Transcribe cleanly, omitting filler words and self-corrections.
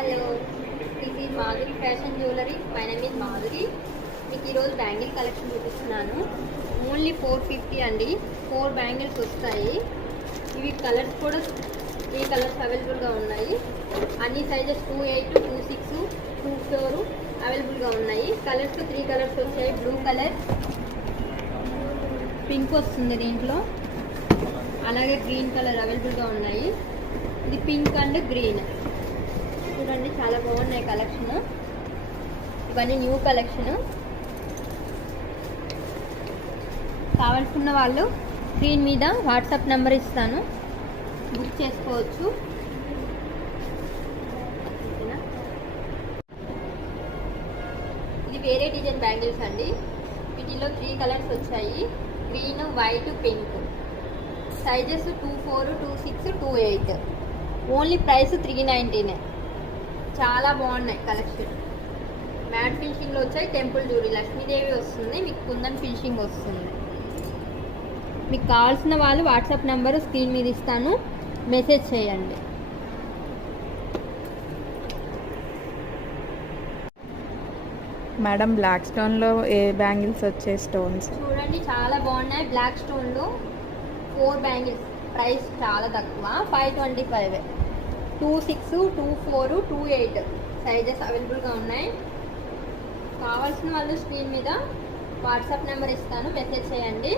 Hello, this is Madhuri fashion jewellery. My name is Madhuri. మీకు ఈరోజు bangle collection చూపిస్తున్నాను. Only 450 అండి. 4 బ్యాంగిల్స్ వస్తాయి. ఇవి కలర్స్ కూడా ఈ కలర్స్ అవైలబుల్గా ఉన్నాయి. అన్ని సైజెస్ 28, 26, 24 అవైలబుల్గా ఉన్నాయి. కలర్స్ 3 కలర్స్ వచ్చాయి. బ్లూ కలర్, పింక్ వస్తుంది దీంట్లో, అలాగే గ్రీన్ కలర్ అవైలబుల్గా ఉన్నాయి. ఇది పింక్ అండ్ గ్రీన్. చూడండి, చాలా బాగున్నాయి కలెక్షన్. ఇవన్నీ న్యూ కలెక్షన్. కావాల్సిన వాళ్ళు స్క్రీన్ మీద వాట్సాప్ నెంబర్ ఇస్తాను, బుక్ చేసుకోవచ్చు. ఇది వేరే డిజైన్ బ్యాంగిల్స్ అండి. వీటిలో 3 కలర్స్ వచ్చాయి. Green, white, pink. Sizes 24, 26, 28. Only price 390. చాలా బాగున్నాయి కలెక్షన్. మ్యాట్ ఫినిషింగ్లో వచ్చాయి. టెంపుల్ జ్యువెలరీ లక్ష్మీదేవి వస్తుంది, మీకు కుందన్ ఫినిషింగ్ వస్తుంది. మీకు కావాల్సిన వాళ్ళు వాట్సాప్ నెంబర్ స్క్రీన్ మీద ఇస్తాను, మెసేజ్ చేయండి. మేడం, బ్లాక్ స్టోన్లో ఏ బ్యాంగిల్స్ వచ్చే స్టోన్స్? చూడండి, చాలా బాగున్నాయి. Black స్టోన్లో 4 bangles. ప్రైస్ చాలా తక్కువ, 525. 26, 24, 28 సైజెస్ అవైలబుల్గా ఉన్నాయి. కావాల్సిన వాళ్ళు స్క్రీన్ మీద వాట్సాప్ నెంబర్ ఇస్తాను, మెసేజ్ చేయండి.